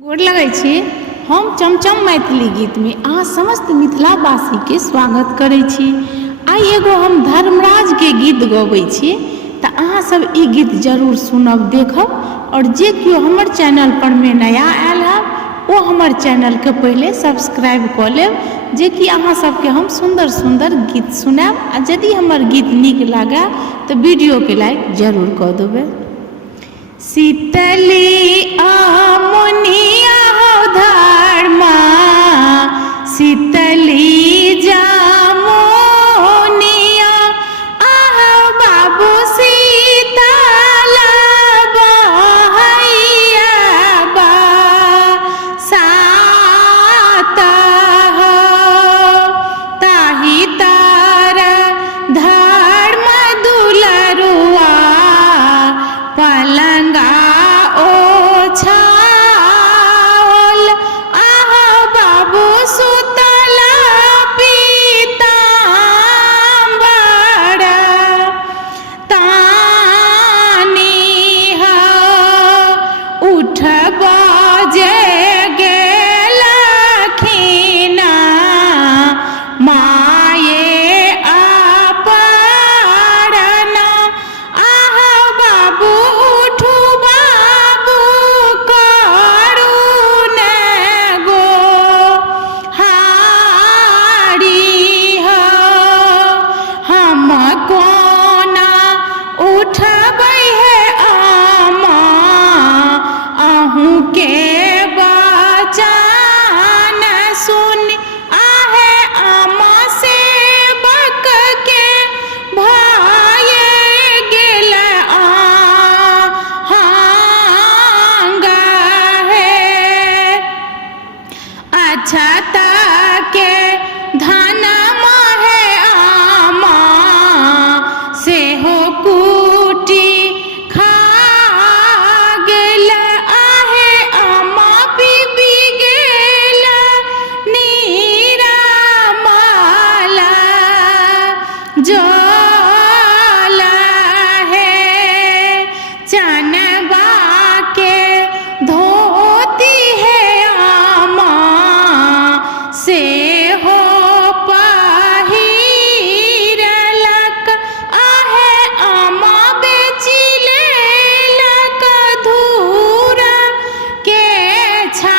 गोर लगै छी। हम चमचम मैथिली गीत में अहाँ समस्त मिथिलावासी के स्वागत करै छी। आई एगो हम धर्मराज के गीत गबै छी तऽ अहाँ सब ई गीत जरूर सुनब देखब। और जे केओ हमर चैनल पर में नया आयल है वो हमर चैनल के पहले सब्सक्राइब कऽ लेब, जे कि अहाँ सबके हम सुंदर सुंदर गीत सुनाब। आ यदि हमर गीत नीक लागे तो वीडियो के लाइक जरूर कऽ देबै। शीतली आमुनिया हो धर्मा शीतली जामुनिया आहो बाबू शीतला बहैया बा साता हो ताही तारा धर्म दुलरुआ पलंगा ओछाओल आहो बाबू सुतला पीताम्बर तानी हो उठ बजे गेलखिना माये आपरना आहो बाबू उठू बाबू करुण गो हारी हो हम कोना उठबै है आमा अहूँ के बचन सुन आहे आमा सेवक के भाये गेल आहांग है अच्छा ताके धन माहे आमा से हो कूटी खा गेल आहे आमा पीबी गेल नीरा माला जोला है चनबा के धोती है आमा से हो पहिरलक आहे आमा बेची लेलक धूरा के छा